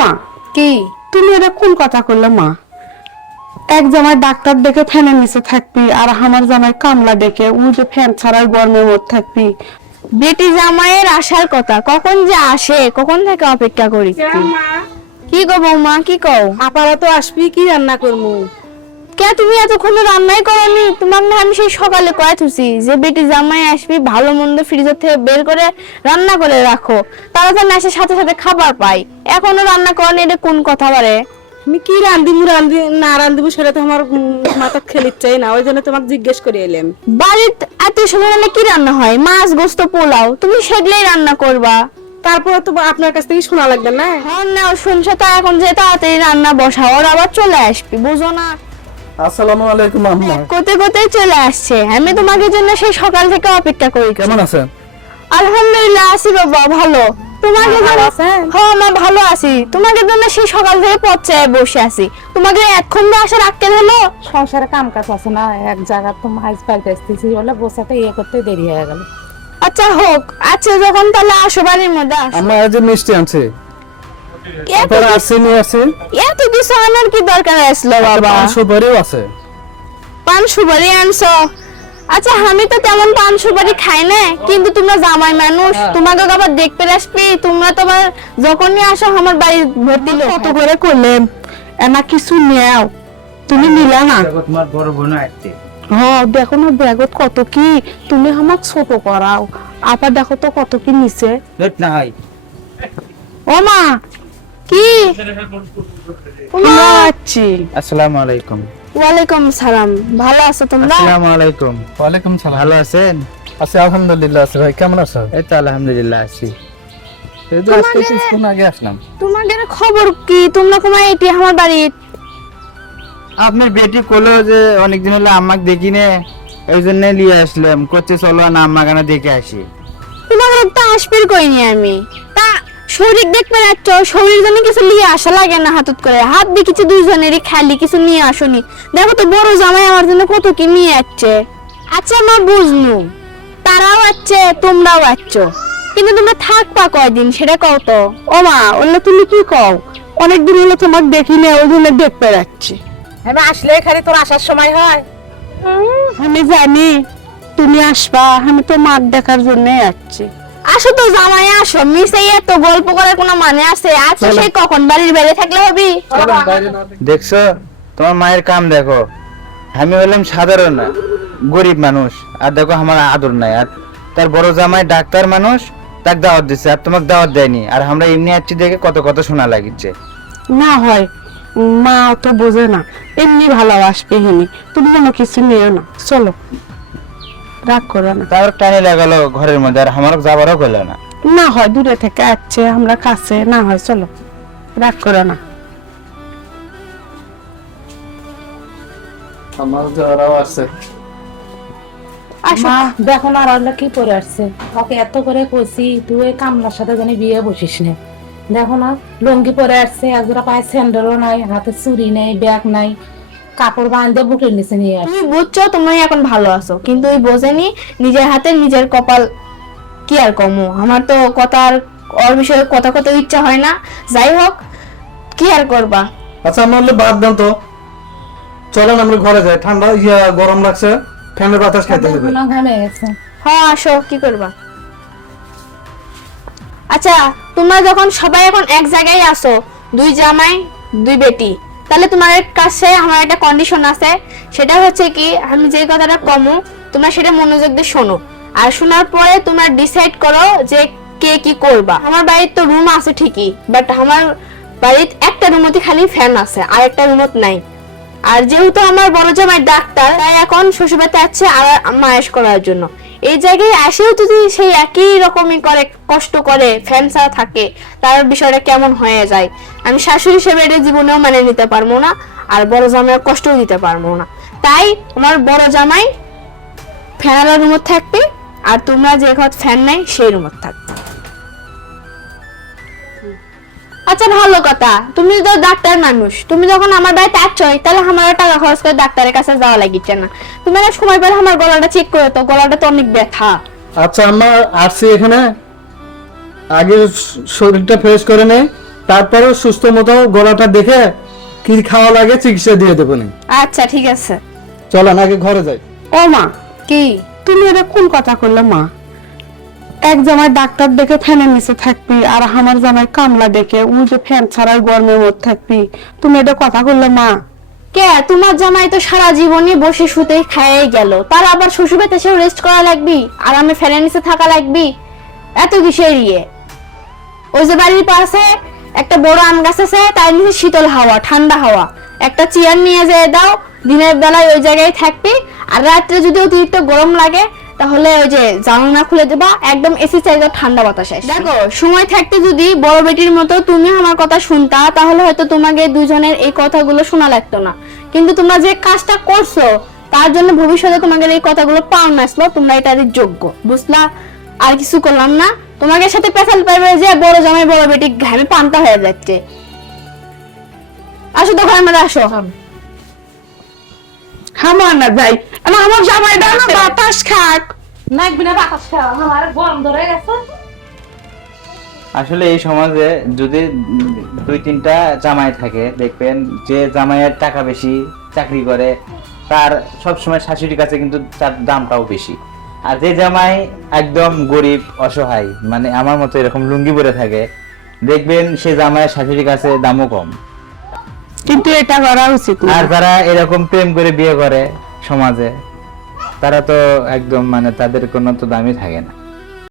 মা, কি তুমি এটা কোন কথা করলে মা? এক জামাই ডাক্তার ডেকে ফ্যানের নিচে থাকবি, আর আমার জামাই কামলা ডেকে ওই যে ফ্যান ছাড়াই গরমের মধ্যে থাকবি। বেটি জামাইয়ের আসার কথা, কখন যে আসে, কখন থেকে অপেক্ষা করি। কি গো বৌমা, কি কও? আপারা তো আসবি, কি রান্না করবো? কে তুমি এতক্ষণ রান্নাই করনি? তোমার না আমি সেই সকালে কয়ে থুছি যে বেটি জামাই আসবি, ভালো মন্দ ফ্রিজের থেকে বের করে রান্না করে রাখো, তারা যেন এসে সাথে সাথে খাবার পাই। এখনো রান্না করনি, এটা কোন কথা বারে? আমি কি না রান্দিবো সেটা তো আমার মাথা খেলির চাই না, ওই জন্য তোমাকে জিজ্ঞেস করে এলাম। বাড়িতে এত সময় হলে কি রান্না হয়? মাছ গোস্ত পোলাও, তুমি সেগুলোই রান্না করবা। তারপর তো আপনার কাছ থেকে শোনা লাগবে না? হ্যাঁ না, শুনছো তো, এখন যে তাড়াতাড়ি রান্না বসাও, ওর আবার চলে আসবি, বুঝো না? আসসালামু আলাইকুম আম্মা। কোথায় কোথায় চলে আসছে, আমি তোমাকে জন্য সেই সকাল থেকে অপেক্ষা করি। কেমন আছেন? আলহামদুলিল্লাহ আছি বাবা, ভালো। তোমাকে ভালো আছেন? হ্যাঁ মা, ভালো আছি। তোমাকে জন্য সেই সকাল থেকে পথে বসে আছি, তোমাকে এতক্ষণ আসার আক্কেল হলো? সংসারে কাম কাজ আছে না, এক জায়গা তো মাছ পাইতে আসতেছি বলে বসাতে ইয়ে করতে দেরি হয়ে গেল। আচ্ছা হোক, আচ্ছা যখন তাহলে আসো, বাড়ির মধ্যে আসো। আম্মা আজ মিষ্টি আনছে। এত আপনারা আসছে নিয়ে আসছে। এত কিছু আনার কি দরকার আসলো বাবা? সুপারিও আছে। পান সুপারি আনছো? আচ্ছা আমি তো তেমন পান সুপারি খাই না, কিন্তু তোমরা জামাই মানুষ, তোমাকে আবার দেখতে আসবি, তোমরা তোমার যখনই আসো আমার বাড়ি ভর্তি লোক। কত করে করলেন, এনা কিছু নেও, তুমি নিলা না? তোমার বড় বোন আসছে। হ্যাঁ দেখো না ব্যাগত কত কি, তুমি আমাক ছোট করাও। আবার দেখো তো কত কি নিচে। না হয় ও মা, কি? আচ্ছি। আসসালামু আলাইকুম। ওয়ালাইকুম সালাম। ভালো আছো তোমরা? আসসালামু আলাইকুম। ওয়ালাইকুম সালাম। ভালো আছেন? আছি আলহামদুলিল্লাহ। আছি ভাই, কেমন আছো? এই তো আলহামদুলিল্লাহ আছি। এই যে আজকে কিছুক্ষণ আগে আসলাম। তোমাদের খবর কি? তোমরা কোমায় এটি আমার বাড়ি? আপনার বেটি কলো যে অনেকদিন হলো আম্মাকে দেখি নে, এই জন্য নিয়ে আসলাম, করছে চলো না আম্মা কেন দেখে আসি। তোমাকে তো আসবির কইনি আমি। তা শরীর দেখবে যাচ্ছ, শরীর জন্য কিছু নিয়ে আসা লাগে না? হাতত করে হাত দেখেছি দুইজনেরই, খালি কিছু নিয়ে আসনি। দেখো তো বড় জামাই আমার জন্য কত কি নিয়ে আসছে। আচ্ছা মা বুঝলু, তারাও আসছে তোমরাও আসছ, কিন্তু তোমরা থাকবা কয়দিন সেটা কও তো। ও মা, ওগুলো তুমি কি কও? অনেকদিন হলো তোমাকে দেখি না, ওই জন্য দেখতে যাচ্ছি। আমি আসলে এখানে তোর আসার সময় হয়? আমি জানি তুমি আসবা, আমি তো মাঠ দেখার জন্য আসছি। আসো তো জামাই, আসো। মিসে এত গল্প করার কোনো মানে আছে? আচ্ছা সেই কখন বাড়ির বাইরে থাকলে হবি? দেখছো তোমার মায়ের কাম দেখো। আমি হলাম সাধারণ গরিব মানুষ, আর দেখো আমার আদর নাই। আর তার বড় জামাই ডাক্তার মানুষ, তাকে দাওয়াত দিচ্ছে, আর তোমাকে দাওয়াত দেয়নি। আর আমরা এমনি আসছি দেখে কত কত শোনা লাগিচ্ছে। না হয় মা তো বোঝে না, এমনি ভালোবাসবে হিনি, তুমি কোনো কিছু নিও না, চলো রাগ করো না। তার টানে লাগালো ঘরের মধ্যে, আর আমার যাবারও করলো না। না হয় দূরে থেকে আসছে, আমরা কাছে, না হয় চলো, রাগ করো না। আমার যারাও আছে। মা দেখো না রান্না কি করে আসছে, ওকে এত করে কইছি তুই কামলার সাথে জানি বিয়ে বসিস না। দেখো না লুঙ্গি পরে আসছে, একজোড়া পায়ে স্যান্ডেলও নাই, হাতে চুড়ি নেই, ব্যাগ নাই, কাপড় বাঁধে বুকের নিচে নিয়ে আসছে। তুমি বুঝছো তুমি এখন ভালো আছো, কিন্তু ওই বোঝেনি নিজের হাতে নিজের কপাল। কি আর কমো, আমার তো কথার ওর বিষয়ে কথা কত ইচ্ছা হয় না। যাই হোক, কি আর করবা। আচ্ছা আমরা হলে বাদ দেন তো, চলেন আমরা ঘরে যাই, ঠান্ডা গরম লাগছে, ফ্যানের বাতাস খাইতে হবে। ঘামে গেছে। হ্যাঁ আসো, কি করবা। আচ্ছা তোমরা যখন সবাই এখন এক জায়গায় আসো, দুই জামাই দুই বেটি, তাহলে তোমার কাছে আমার একটা কন্ডিশন আছে। সেটা হচ্ছে কি, আমি যে কথাটা কমু তোমরা সেটা মনোযোগ দিয়ে শোনো, আর শোনার পরে তোমরা ডিসাইড করো যে কে কি করবা। আমার বাড়ির তো রুম আছে ঠিকই, বাট আমার বাড়ির একটা রুমতে খালি ফ্যান আছে, আর একটা রুমত নাই। আর যেহেতু আমার বড় জামাই ডাক্তার, তাই এখন শ্বশুরবাড়িতে আছে আর মায়েশ করার জন্য। এই জায়গায় আসেও যদি সেই একই রকমই করে, কষ্ট করে, ফ্যান ছাড়া থাকে, তার বিষয়টা কেমন হয়ে যায়। আমি শাশুড়ি হিসেবে এটা জীবনেও মানে নিতে পারবো না, আর বড় জামাইয়ের কষ্টও দিতে পারবো না। তাই আমার বড় জামাই ফ্যানের রুমত থাকবে, আর তোমরা যে ঘর ফ্যান নাই সেই রুমত থাকবে। আচ্ছা ভালো কথা, তুমি তো ডাক্তার মানুষ, তুমি যখন আমার বাড়িতে আসছোই, তাহলে আমার টাকা খরচ করে ডাক্তারের কাছে যাওয়া লাগিচ্ছে না? তুমি একটা সময় পেলে আমার গলাটা চেক করে, তো গলাটা তো অনেক ব্যথা। আচ্ছা আমরা আসছি এখানে, আগে শরীরটা ফ্রেশ করে নে, তারপরে সুস্থ মতো গলাটা দেখে কি খাওয়া লাগে চিকিৎসা দিয়ে দেবো না। আচ্ছা ঠিক আছে। চলেন আগে ঘরে যাই। ও মা, কি তুমি এটা কোন কথা করলে মা? এক জামাই ডাক্তার ডেকে ফ্যানের নিচে থাকবি আর আমার জামাই কামলা ডেকে ওই যে ফ্যান ছাড়াই গরমের মধ্যে থাকবি, তুমি এটা কথা করলে মা? কে তোমার জামাই তো সারা জীবনই বসে শুতেই খাইয়ে গেল, তার আবার শ্বশুরবাড়িতে এসে রেস্ট করা লাগবি আর আমি ফ্যানের নিচে থাকা লাগবি? এত কিসের ইয়ে? ওই যে বাড়ির পাশে একটা বড় আম গাছ আছে, তার নিচে শীতল হাওয়া, ঠান্ডা হাওয়া, একটা চেয়ার নিয়ে যেয়ে দাও, দিনের বেলায় ওই জায়গায় থাকবি, আর রাত্রে যদি অতিরিক্ত গরম লাগে তাহলে ওই যে জানলা খুলে দেবা, একদম এসি চাইলে ঠান্ডা বাতাস আসে। দেখো, সময় থাকতে যদি বড় বেটির মতো তুমি আমার কথা শুনতা তাহলে হয়তো তোমাকে দুজনের এই কথাগুলো শোনা লাগতো না, কিন্তু তোমরা যে কাজটা করছো তার জন্য ভবিষ্যতে তোমাদের এই কথাগুলো পাওনা আসলো, তোমরা এটারই যোগ্য, বুঝলা? আর কিছু করলাম না, তোমাকে সাথে পেছাল পাইবে যে বড় জামাই বড় বেটি ঘামে পান্তা হয়ে যাচ্ছে। আসো তো ঘরের মধ্যে আসো। আমার না যাই, আমার জামাইটা না বাতাস খাক। না একদিনে বাতাস খাওয়া আমার গরম ধরে গেছে। আসলে এই সমাজে যদি 2-3টা জামাই থাকে, দেখবেন যে জামাইয়ের টাকা বেশি, চাকরি করে, তার সবসময় শাশুড়ির কাছে কিন্তু তার দামটাও বেশি। আর যে জামাই একদম গরিব অসহায়, মানে আমার মতো এরকম লুঙ্গি পরে থাকে, দেখবেন সে জামাইয়ের শাশুড়ির কাছে দামও কম। কিন্তু এটা করা উচিত না। আর যারা এরকম প্রেম করে বিয়ে করে সমাজে, তারা তো একদম মানে তাদের কোনো তো দামই থাকে না।